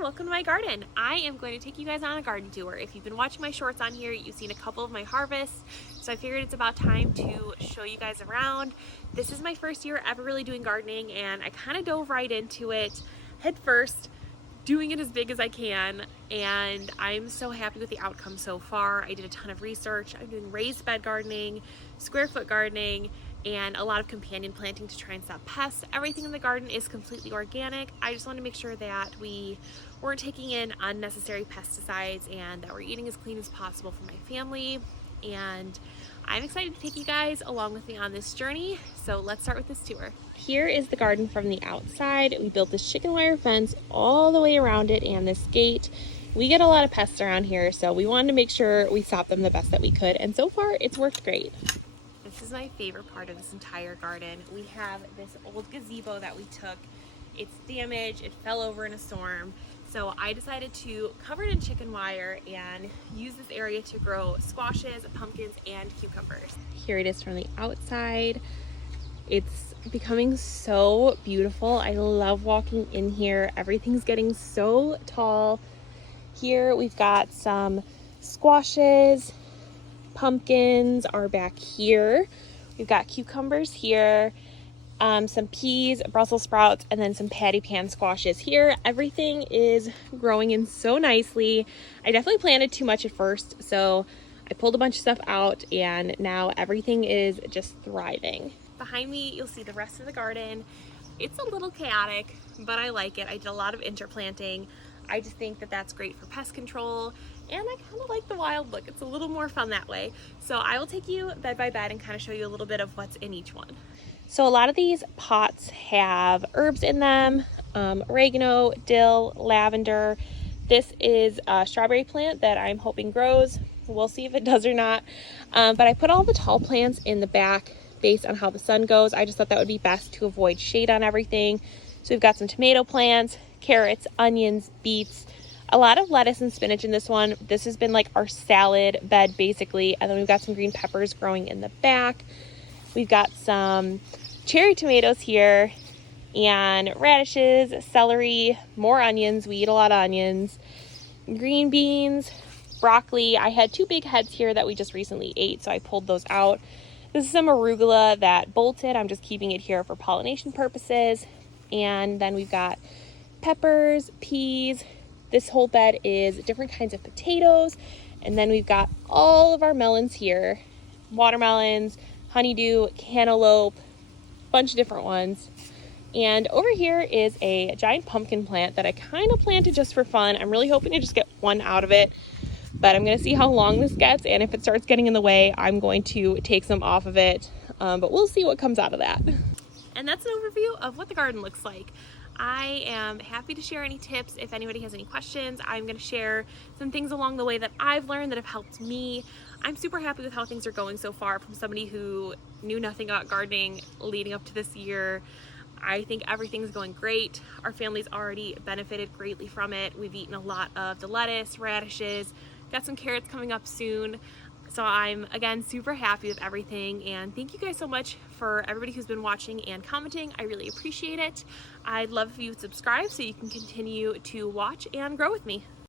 welcome to my garden. I am going to take you guys on a garden tour. If you've been watching my shorts on here, you've seen a couple of my harvests, so I figured it's about time to show you guys around. This is my first year ever really doing gardening, and I kind of dove right into it head first, doing it as big as I can, and I'm so happy with the outcome so far. I did a ton of research. I'm doing raised bed gardening, square foot gardening, and a lot of companion planting to try and stop pests. Everything in the garden is completely organic. I just want to make sure that we weren't taking in unnecessary pesticides and that we're eating as clean as possible for my family. And I'm excited to take you guys along with me on this journey. So let's start with this tour. Here is the garden from the outside. We built this chicken wire fence all the way around it and this gate. We get a lot of pests around here, so we wanted to make sure we stopped them the best that we could. And so far it's worked great. This is my favorite part of this entire garden. We have this old gazebo that we took. It's damaged, it fell over in a storm. So I decided to cover it in chicken wire and use this area to grow squashes, pumpkins, and cucumbers. Here it is from the outside. It's becoming so beautiful. I love walking in here. Everything's getting so tall. Here we've got some squashes. Pumpkins are back here. We've got cucumbers here, some peas, Brussels sprouts, and then some patty pan squashes here. Everything is growing in so nicely. I definitely planted too much at first, so I pulled a bunch of stuff out and now everything is just thriving. Behind me, you'll see the rest of the garden. It's a little chaotic, but I like it. I did a lot of interplanting. I just think that that's great for pest control, and I kind of like the wild look. It's a little more fun that way. So I will take you bed by bed and kind of show you a little bit of what's in each one. So a lot of these pots have herbs in them, oregano, dill, lavender. This is a strawberry plant that I'm hoping grows. We'll see if it does or not. But I put all the tall plants in the back based on how the sun goes. I just thought that would be best to avoid shade on everything. So we've got some tomato plants, carrots, onions, beets, a lot of lettuce and spinach in this one. This has been like our salad bed basically. And then we've got some green peppers growing in the back. We've got some cherry tomatoes here and radishes, celery, more onions. We eat a lot of onions, green beans, broccoli. I had two big heads here that we just recently ate, so I pulled those out. This is some arugula that bolted. I'm just keeping it here for pollination purposes. And then we've got peppers, peas. This whole bed is different kinds of potatoes. And then we've got all of our melons here. Watermelons, honeydew, cantaloupe, bunch of different ones. And over here is a giant pumpkin plant that I kind of planted just for fun. I'm really hoping to just get one out of it, but I'm going to see how long this gets. And if it starts getting in the way, I'm going to take some off of it. But we'll see what comes out of that. And that's an overview of what the garden looks like. I am happy to share any tips if anybody has any questions. I'm going to share some things along the way that I've learned that have helped me. I'm super happy with how things are going so far from somebody who knew nothing about gardening leading up to this year. I think everything's going great. Our family's already benefited greatly from it. We've eaten a lot of the lettuce, radishes, got some carrots coming up soon. So I'm, again, super happy with everything, and thank you guys so much for everybody who's been watching and commenting. I really appreciate it. I'd love if you would subscribe so you can continue to watch and grow with me.